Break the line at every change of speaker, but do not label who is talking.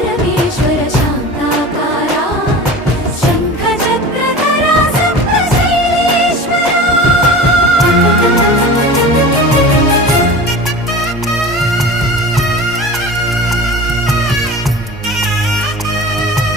Para mí.